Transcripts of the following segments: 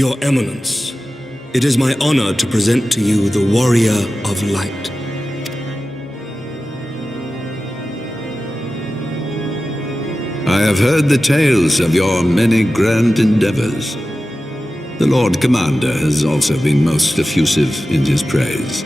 Your Eminence, it is my honor to present to you the Warrior of Light. I have heard the tales of your many grand endeavors. The Lord Commander has also been most effusive in his praise.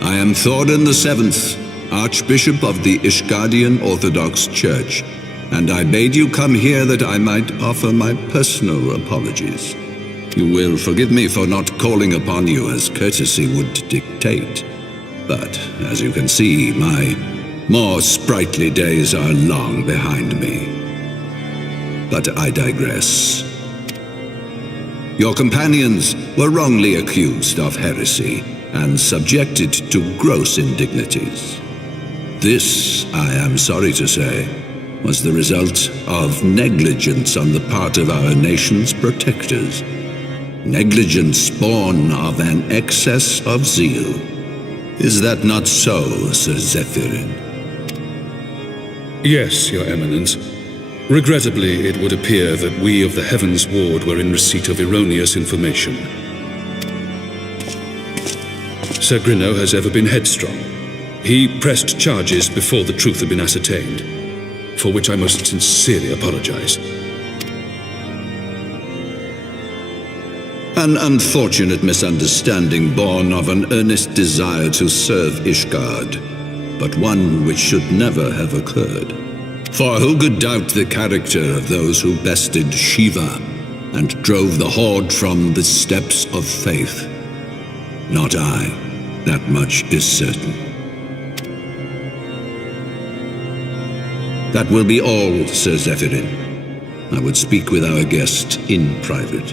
I am Thordan VII, Archbishop of the Ishgardian Orthodox Church, and I bade you come here that I might offer my personal apologies. You will forgive me for not calling upon you as courtesy would dictate, but as you can see, my more sprightly days are long behind me. But I digress. Your companions were wrongly accused of heresy and subjected to gross indignities. This, I am sorry to say, was the result of negligence on the part of our nation's protectors. Negligence born of an excess of zeal. Is that not so, Sir Zephyrin? Yes, Your Eminence. Regrettably, it would appear that we of the Heavensward were in receipt of erroneous information. Sir Grinno has ever been headstrong. He pressed charges before the truth had been ascertained, for which I most sincerely apologize. An unfortunate misunderstanding born of an earnest desire to serve Ishgard, but one which should never have occurred. For who could doubt the character of those who bested Shiva and drove the Horde from the steps of faith? Not I, that much is certain. That will be all, Sir Zephyrin. I would speak with our guest in private.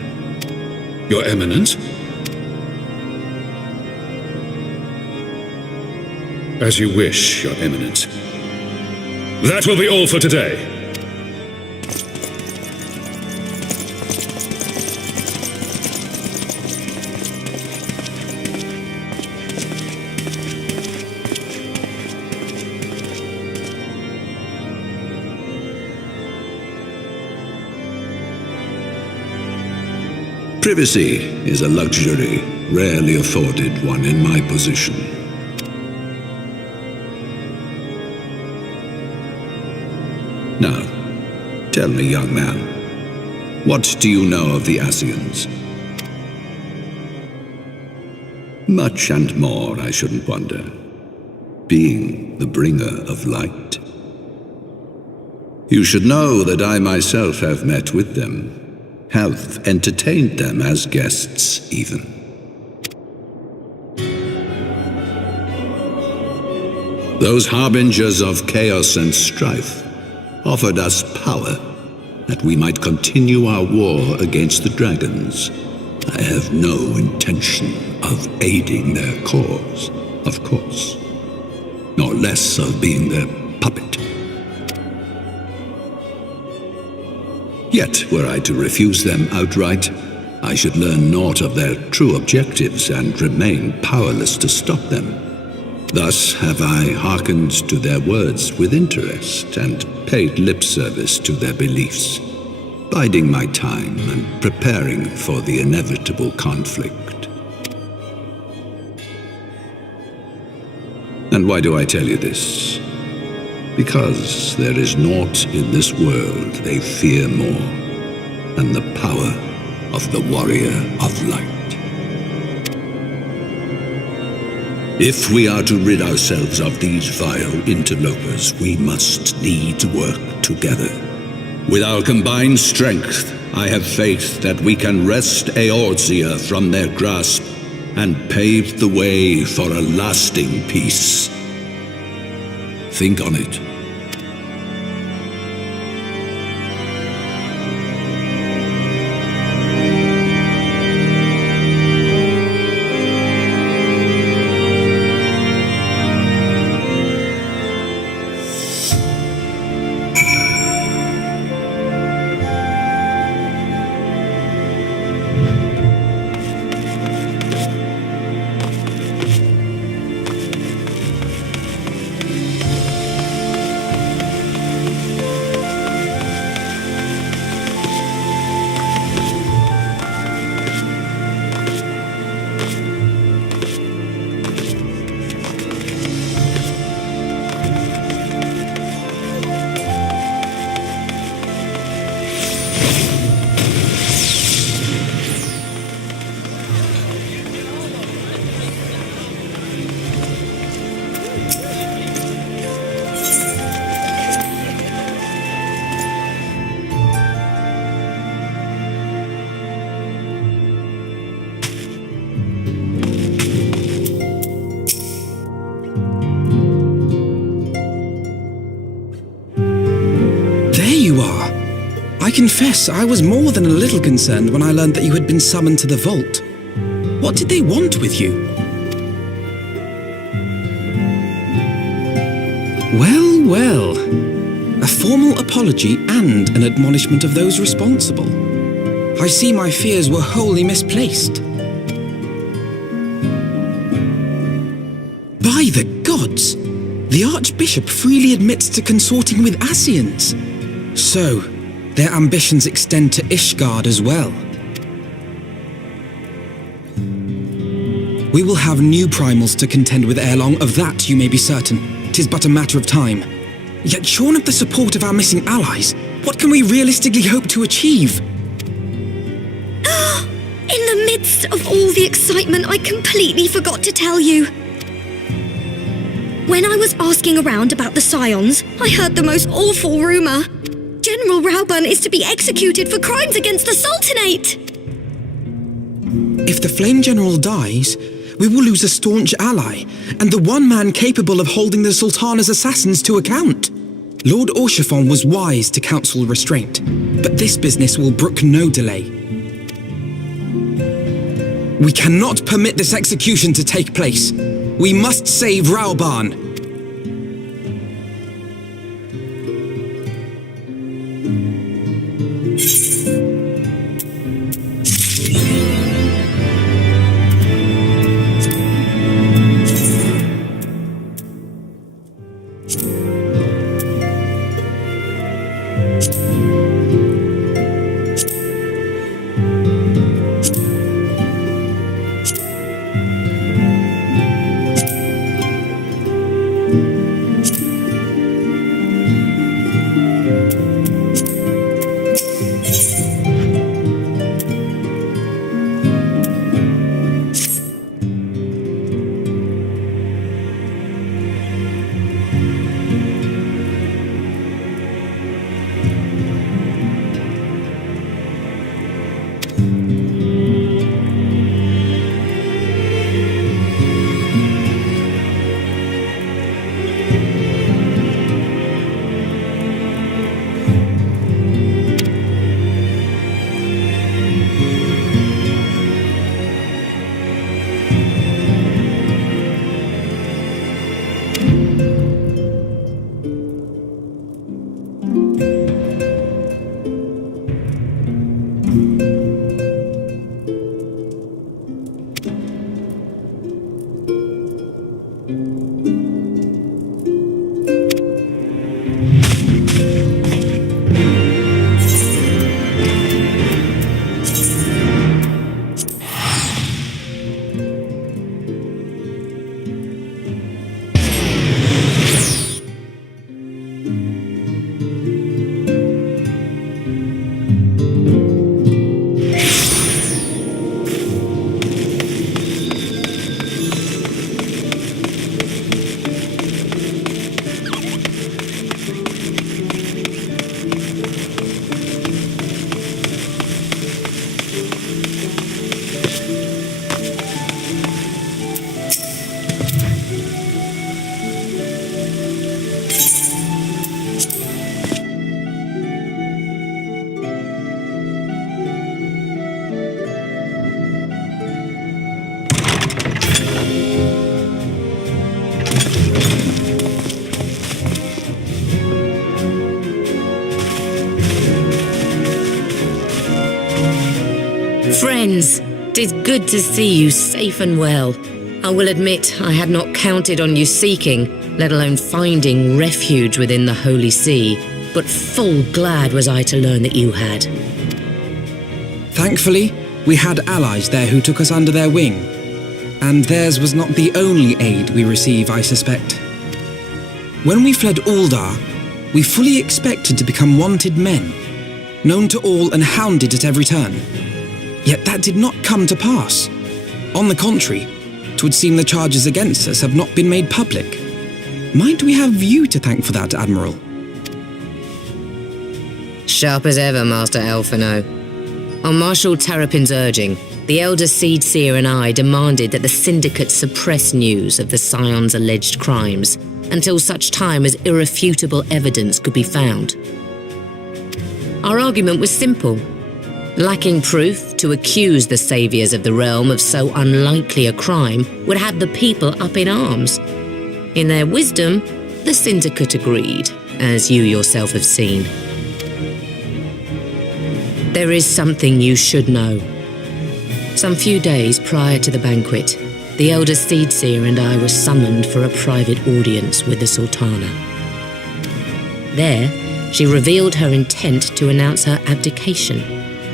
Your Eminence? As you wish, Your Eminence. That will be all for today. Privacy is a luxury rarely afforded one in my position. Now, tell me, young man, what do you know of the Asians? Much and more, I shouldn't wonder, being the bringer of light. You should know that I myself have met with them, have entertained them as guests, even. Those harbingers of chaos and strife offered us power that we might continue our war against the dragons. I have no intention of aiding their cause, of course, nor less of being their puppet. Yet, were I to refuse them outright, I should learn naught of their true objectives and remain powerless to stop them. Thus have I hearkened to their words with interest and paid lip service to their beliefs, biding my time and preparing for the inevitable conflict. And why do I tell you this? Because there is naught in this world they fear more than the power of the Warrior of Light. If we are to rid ourselves of these vile interlopers, we must needs work together. With our combined strength, I have faith that we can wrest Eorzea from their grasp and pave the way for a lasting peace. Think on it. confess I was more than a little concerned when I learned that you had been summoned to the vault. What did they want with you? Well, well. A formal apology and an admonishment of those responsible. I see my fears were wholly misplaced. By the gods! The Archbishop freely admits to consorting with Ascians. So, their ambitions extend to Ishgard as well. We will have new primals to contend with ere long, of that you may be certain. 'Tis but a matter of time. Yet shorn of the support of our missing allies, what can we realistically hope to achieve? In the midst of all the excitement, I completely forgot to tell you. When I was asking around about the Scions, I heard the most awful rumour. General Rauburn is to be executed for crimes against the Sultanate! If the Flame General dies, we will lose a staunch ally, and the one man capable of holding the Sultana's assassins to account. Lord Orshafon was wise to counsel restraint, but this business will brook no delay. We cannot permit this execution to take place. We must save Rauburn. Friends, 'tis good to see you safe and well. I will admit I had not counted on you seeking, let alone finding refuge within the Holy See, but full glad was I to learn that you had. Thankfully, we had allies there who took us under their wing, and theirs was not the only aid we receive, I suspect. When we fled Uldar, we fully expected to become wanted men, known to all and hounded at every turn. Yet that did not come to pass. On the contrary, 'twould seem the charges against us have not been made public. Might we have you to thank for that, Admiral? Sharp as ever, Master Elfino. On Marshal Terrapin's urging, the Elder Seed Seer and I demanded that the Syndicate suppress news of the Scion's alleged crimes until such time as irrefutable evidence could be found. Our argument was simple. Lacking proof, to accuse the saviors of the realm of so unlikely a crime would have the people up in arms. In their wisdom, the syndicate agreed, as you yourself have seen. There is something you should know. Some few days prior to the banquet, the elder Seedseer and I were summoned for a private audience with the Sultana. There, she revealed her intent to announce her abdication,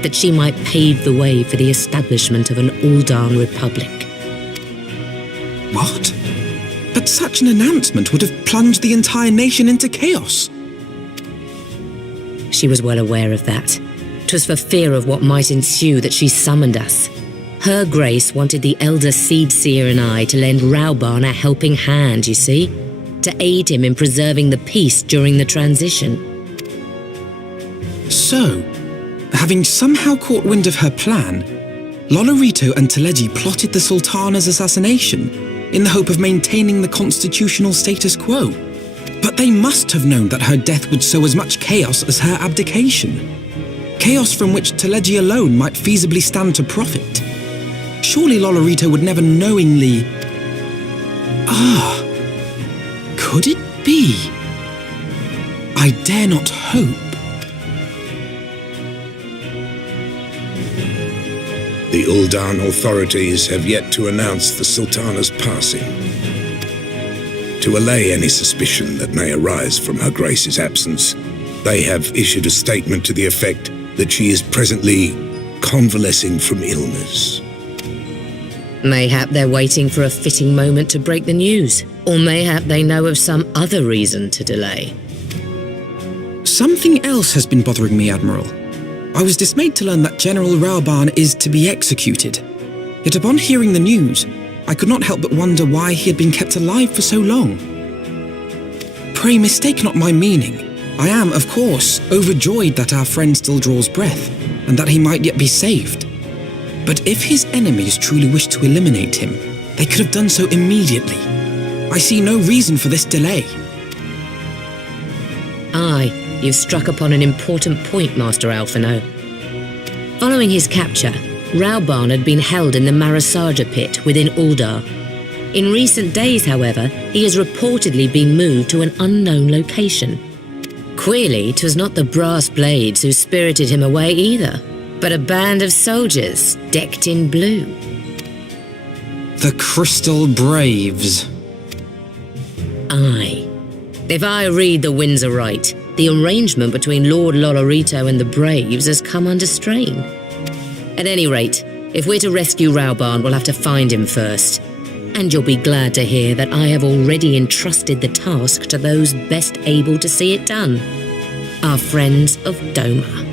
that she might pave the way for the establishment of an Uldan Republic. What? But such an announcement would have plunged the entire nation into chaos. She was well aware of that. 'Twas for fear of what might ensue that she summoned us. Her Grace wanted the elder Seedseer and I to lend Rauban a helping hand, you see, to aid him in preserving the peace during the transition. So, having somehow caught wind of her plan, Lolorito and Teleji plotted the Sultana's assassination in the hope of maintaining the constitutional status quo. But they must have known that her death would sow as much chaos as her abdication. Chaos from which Teleji alone might feasibly stand to profit. Surely Lolorito would never knowingly... Could it be? I dare not hope. The Uldan authorities have yet to announce the Sultana's passing. To allay any suspicion that may arise from Her Grace's absence, they have issued a statement to the effect that she is presently convalescing from illness. Mayhap they're waiting for a fitting moment to break the news, or mayhap they know of some other reason to delay. Something else has been bothering me, Admiral. I was dismayed to learn that General Rauban is to be executed. Yet upon hearing the news, I could not help but wonder why he had been kept alive for so long. Pray mistake not my meaning. I am, of course, overjoyed that our friend still draws breath, and that he might yet be saved. But if his enemies truly wished to eliminate him, they could have done so immediately. I see no reason for this delay. Aye, you've struck upon an important point, Master Alphino. Following his capture, Rauban had been held in the Marasaja pit within Uldar. In recent days, however, he has reportedly been moved to an unknown location. Queerly, 'twas not the brass blades who spirited him away either, but a band of soldiers decked in blue. The Crystal Braves. Aye. If I read the winds aright, the arrangement between Lord Lolorito and the Braves has come under strain. At any rate, if we're to rescue Rauban, we'll have to find him first. And you'll be glad to hear that I have already entrusted the task to those best able to see it done. Our friends of Doma.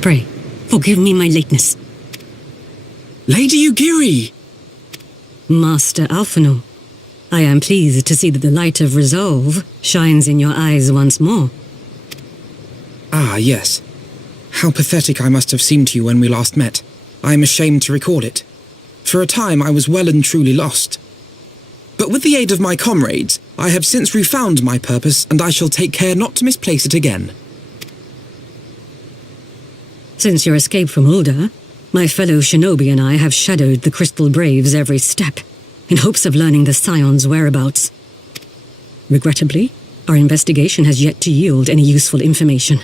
Pray, forgive me my lateness. Lady Ugiri! Master Alphonor, I am pleased to see that the light of resolve shines in your eyes once more. Ah, yes. How pathetic I must have seemed to you when we last met. I am ashamed to record it. For a time I was well and truly lost. But with the aid of my comrades, I have since refound my purpose, and I shall take care not to misplace it again. Since your escape from Ul'dah, my fellow shinobi and I have shadowed the Crystal Braves every step, in hopes of learning the Scion's whereabouts. Regrettably, our investigation has yet to yield any useful information.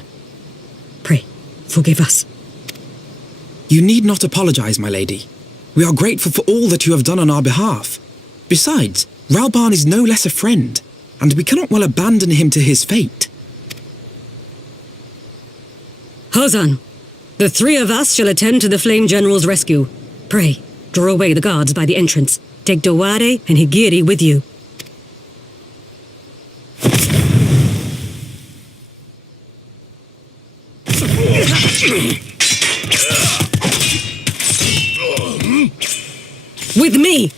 Pray, forgive us. You need not apologize, my lady. We are grateful for all that you have done on our behalf. Besides, Rauban is no less a friend, and we cannot well abandon him to his fate. Hozan, the three of us shall attend to the Flame General's rescue. Pray, draw away the guards by the entrance. Take Dowade and Higiri with you. With me!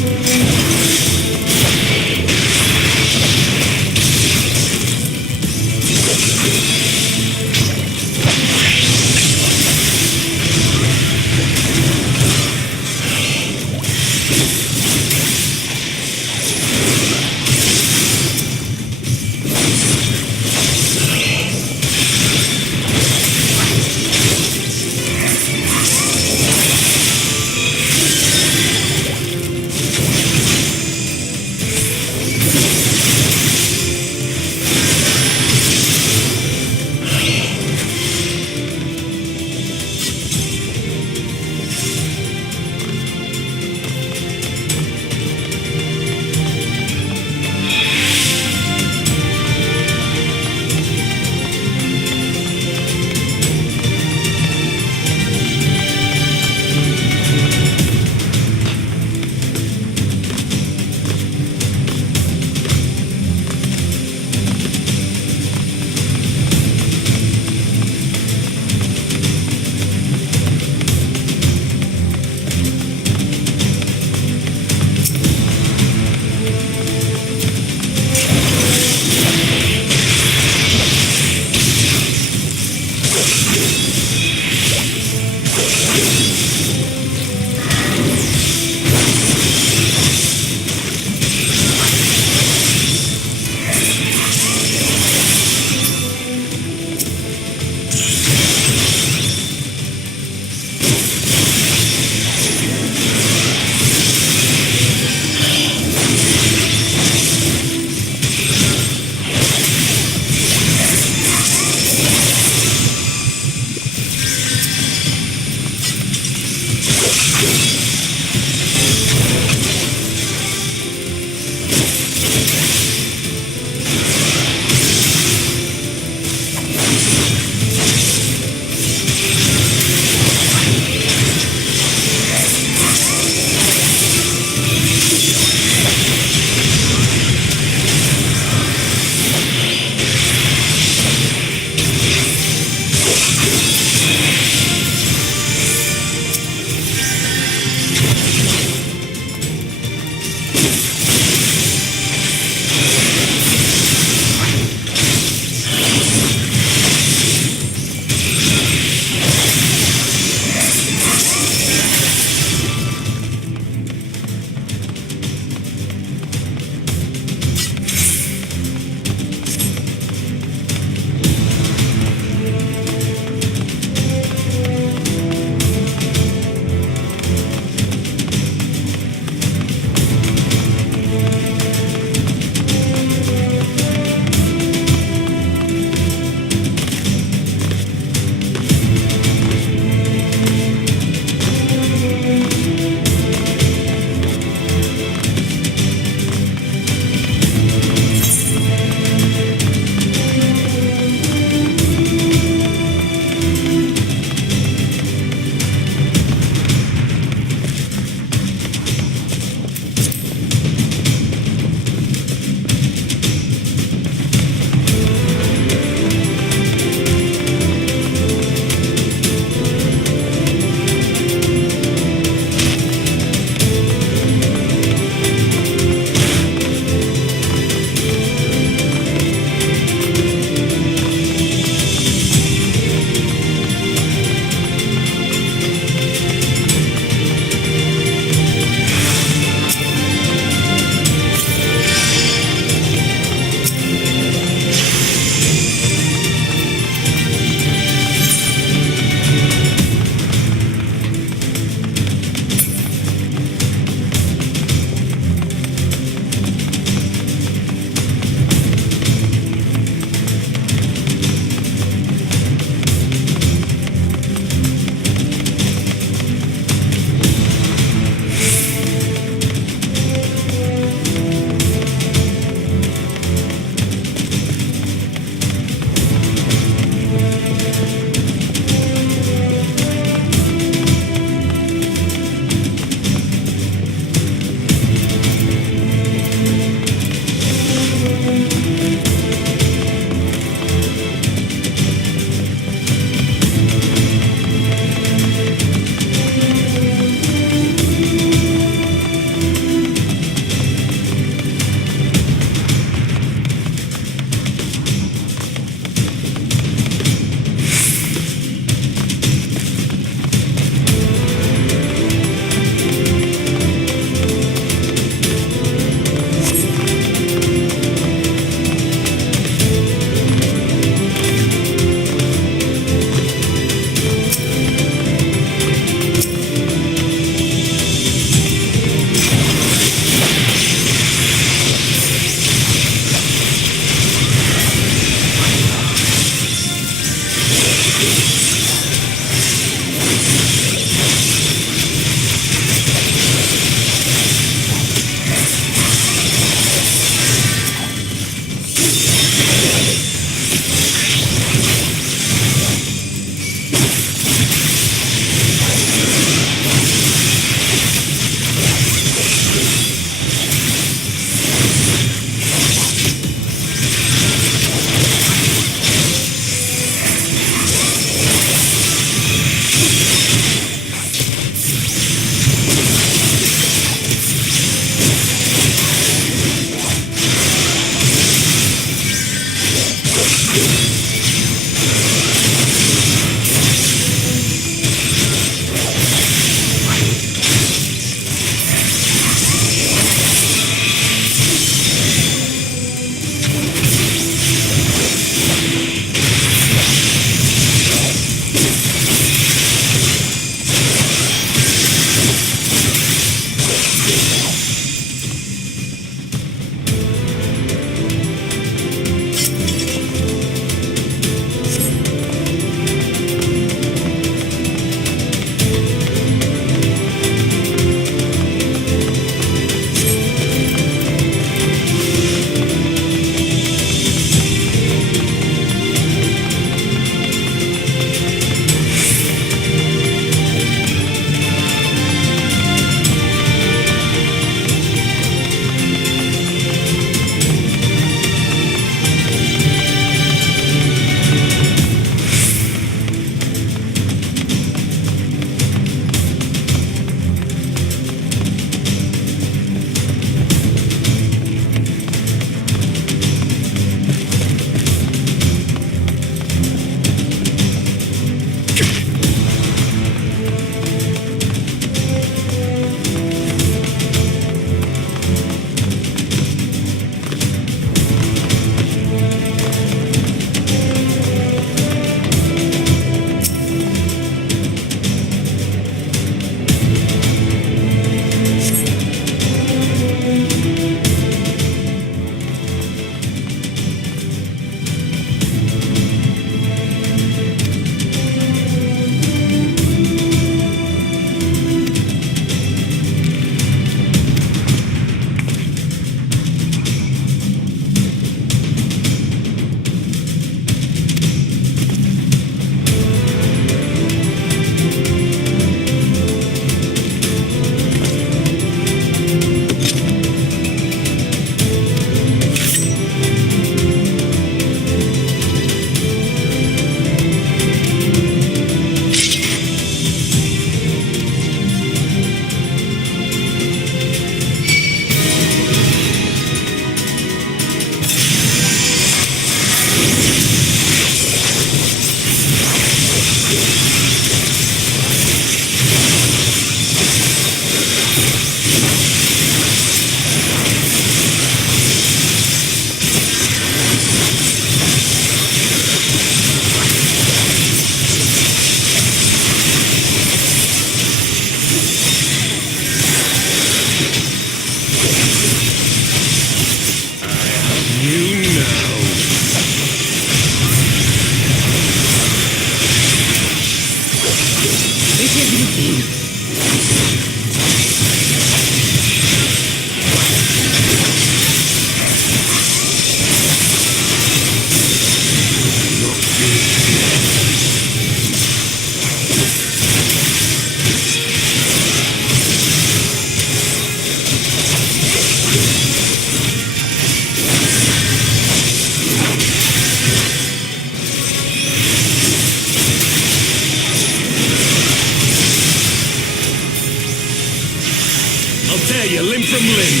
Tear you limb from limb.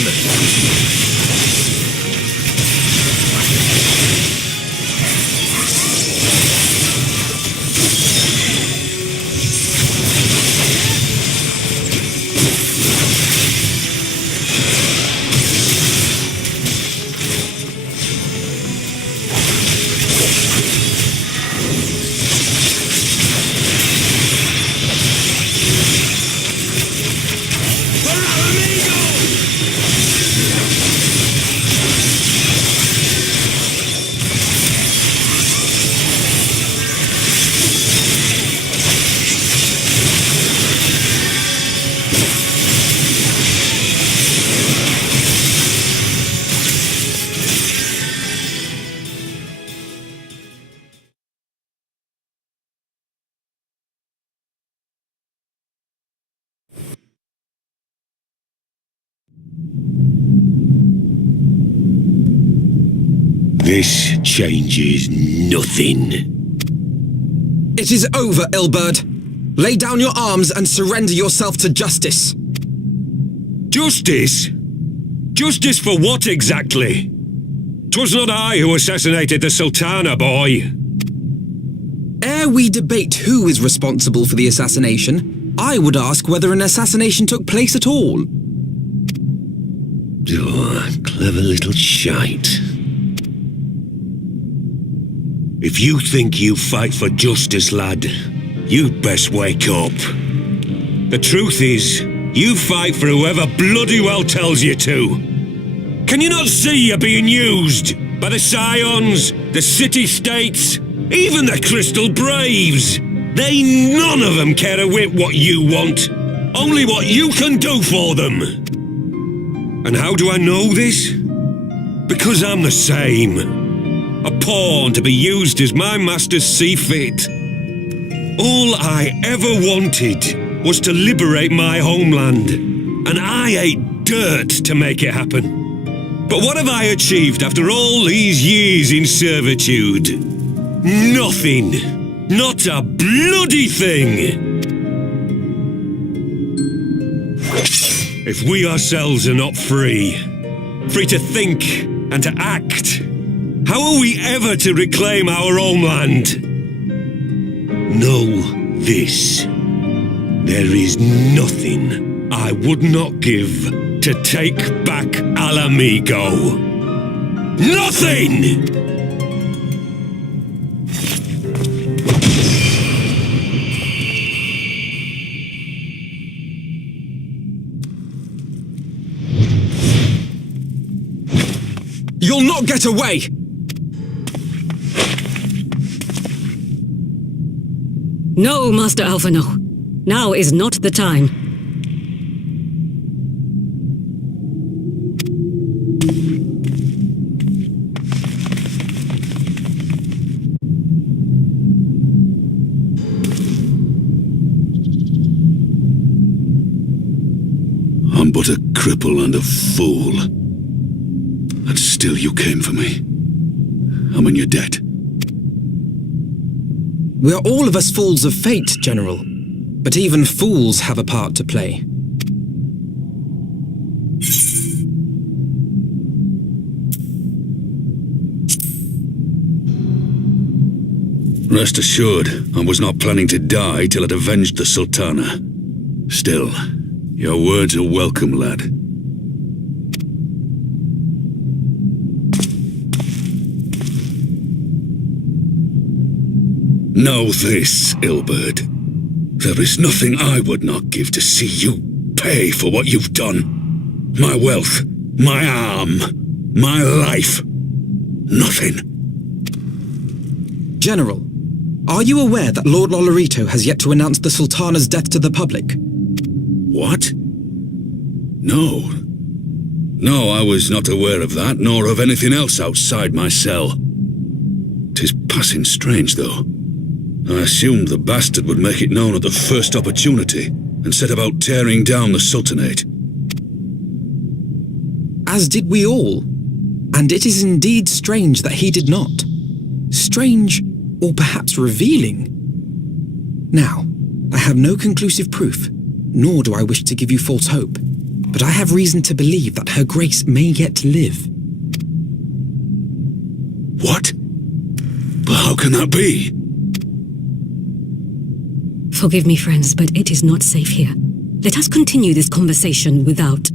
This changes nothing. It is over, Ilberd. Lay down your arms and surrender yourself to justice. Justice? Justice for what exactly? 'Twas not I who assassinated the Sultana, boy. Ere we debate who is responsible for the assassination, I would ask whether an assassination took place at all. Oh, clever little shite. If you think you fight for justice, lad, you'd best wake up. The truth is, you fight for whoever bloody well tells you to. Can you not see you're being used by the Scions, the city-states, even the Crystal Braves? They none of them care a whit what you want, only what you can do for them. And how do I know this? Because I'm the same. A pawn to be used as my masters see fit. All I ever wanted was to liberate my homeland, and I ate dirt to make it happen. But what have I achieved after all these years in servitude? Nothing. Not a bloody thing. If we ourselves are not free to think and to act, how are we ever to reclaim our homeland? Know this. There is nothing I would not give to take back Alamigo. Nothing! You'll not get away! No, Master Alphino. Now is not the time. I'm but a cripple and a fool. And still you came for me. I'm in your debt. We are all of us fools of fate, General. But even fools have a part to play. Rest assured, I was not planning to die till I'd avenged the Sultana. Still, your words are welcome, lad. Know this, Ilberd. There is nothing I would not give to see you pay for what you've done. My wealth, my arm, my life. Nothing. General, Are you aware that Lord Lolorito has yet to announce the Sultana's death to the public? What? No. No, I was not aware of that, nor of anything else outside my cell. 'Tis passing strange, though. I assumed the bastard would make it known at the first opportunity, and set about tearing down the Sultanate. As did we all. And it is indeed strange that he did not. Strange, or perhaps revealing. Now, I have no conclusive proof, nor do I wish to give you false hope, but I have reason to believe that Her Grace may yet live. What? But how can that be? Forgive me, friends, but it is not safe here. Let us continue this conversation without...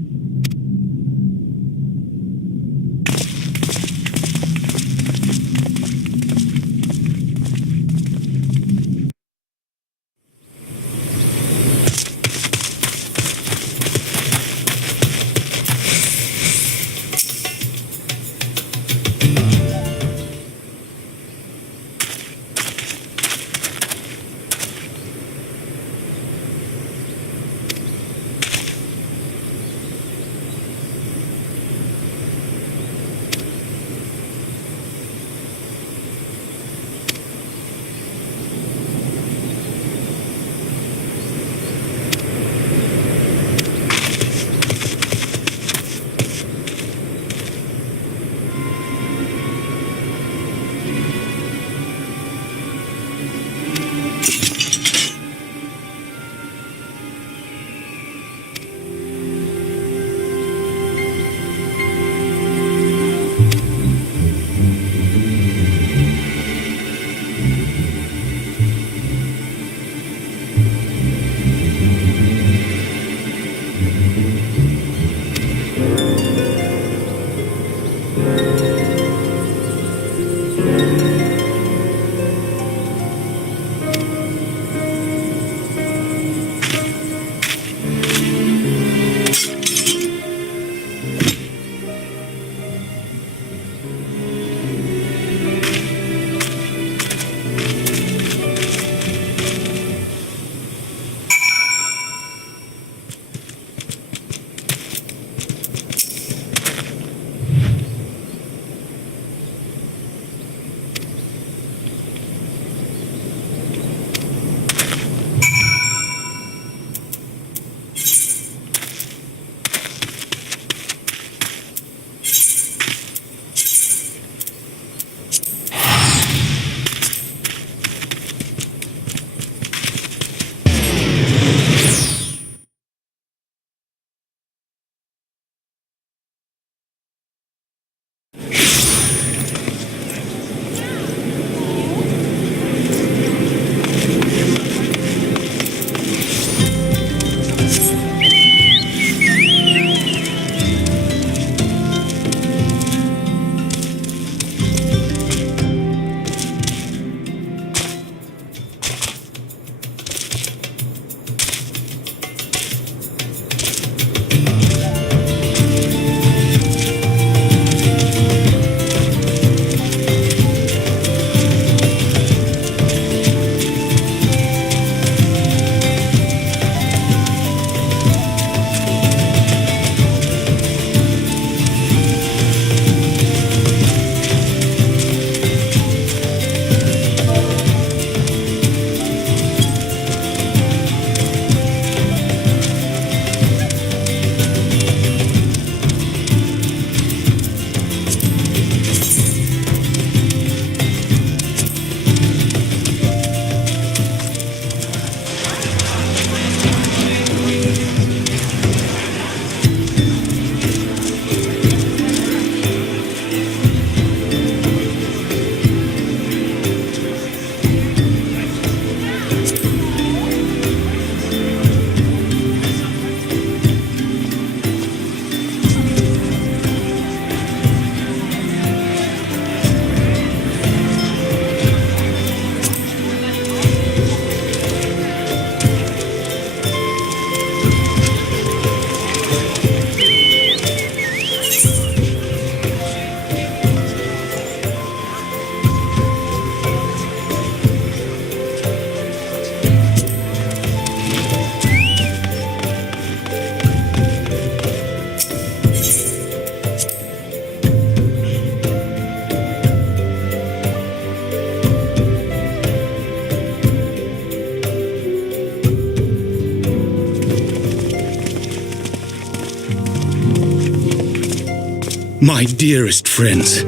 My dearest friends,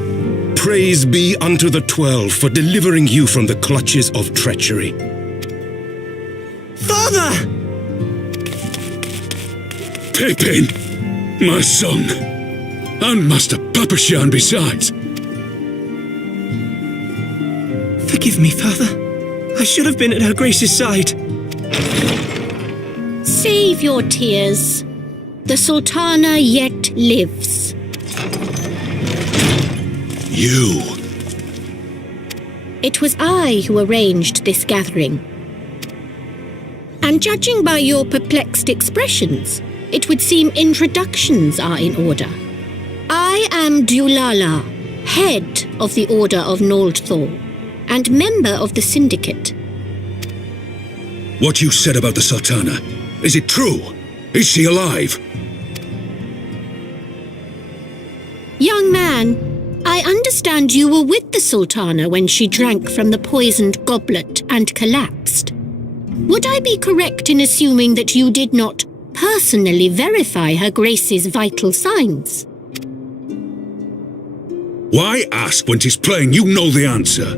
praise be unto the 12 for delivering you from the clutches of treachery. Father! Pippin, my son, and Master Papashan besides. Forgive me, Father. I should have been at Her Grace's side. Save your tears. The Sultana yet lives. You. It was I who arranged this gathering. And judging by your perplexed expressions, it would seem introductions are in order. I am Dulala, head of the Order of Noldthor, and member of the Syndicate. What you said about the Sultana, is it true? Is she alive? Young man, I understand you were with the Sultana when she drank from the poisoned goblet and collapsed. Would I be correct in assuming that you did not personally verify Her Grace's vital signs? Why ask when 'tis plain you know the answer?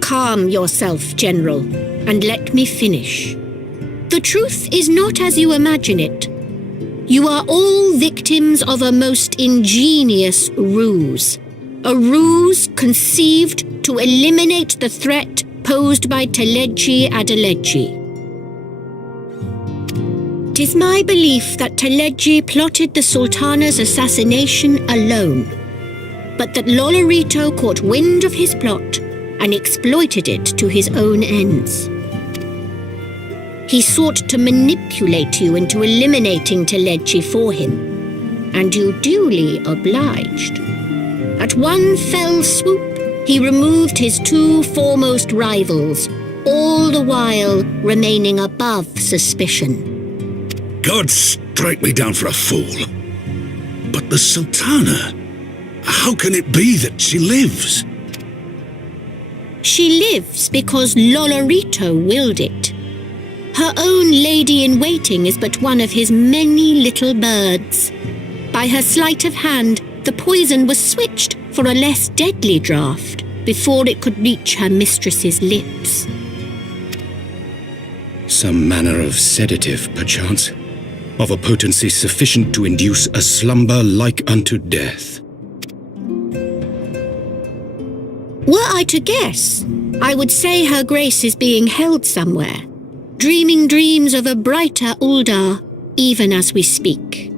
Calm yourself, General, and let me finish. The truth is not as you imagine it. You are all victims of a most ingenious ruse. A ruse conceived to eliminate the threat posed by Teleji Adeleji. 'Tis my belief that Teleji plotted the Sultana's assassination alone, but that Lolorito caught wind of his plot and exploited it to his own ends. He sought to manipulate you into eliminating Teleji for him, and you duly obliged. At one fell swoop, he removed his two foremost rivals, all the while remaining above suspicion. God strike me down for a fool. But the Sultana, how can it be that she lives? She lives because Lolorito willed it. Her own lady-in-waiting is but one of his many little birds. By her sleight of hand, the poison was switched for a less deadly draught before it could reach her mistress's lips. Some manner of sedative, perchance, of a potency sufficient to induce a slumber like unto death. Were I to guess, I would say Her Grace is being held somewhere, dreaming dreams of a brighter Uldar, even as we speak.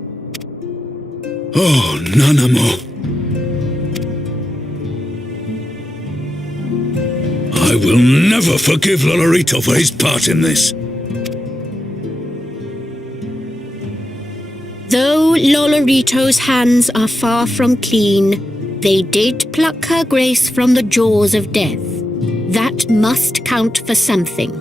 Oh, Nanamo. I will never forgive Lolorito for his part in this. Though Lolorito's hands are far from clean, they did pluck Her Grace from the jaws of death. That must count for something.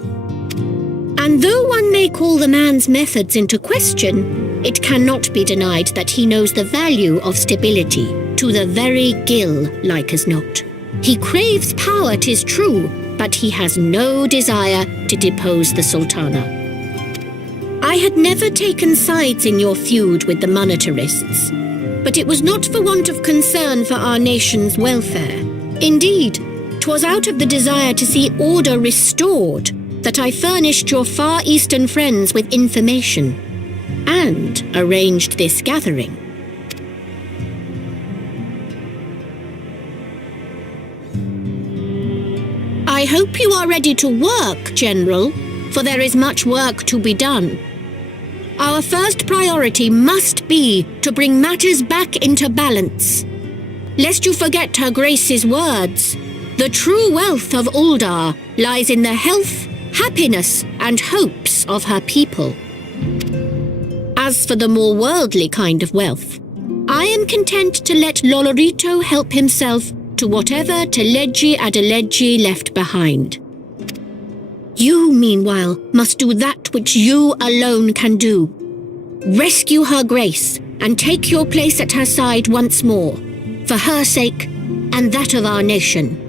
And though one may call the man's methods into question, it cannot be denied that he knows the value of stability, to the very gill, like as not. He craves power, 'tis true, but he has no desire to depose the Sultana. I had never taken sides in your feud with the monetarists, but it was not for want of concern for our nation's welfare. Indeed, 'twas out of the desire to see order restored that I furnished your Far Eastern friends with information and arranged this gathering. I hope you are ready to work, General, for there is much work to be done. Our first priority must be to bring matters back into balance. Lest you forget Her Grace's words, the true wealth of Uldar lies in the health, happiness, and hopes of her people. As for the more worldly kind of wealth, I am content to let Lolorito help himself to whatever Teleji Adeleji left behind. You, meanwhile, must do that which you alone can do. Rescue Her Grace and take your place at her side once more, for her sake and that of our nation.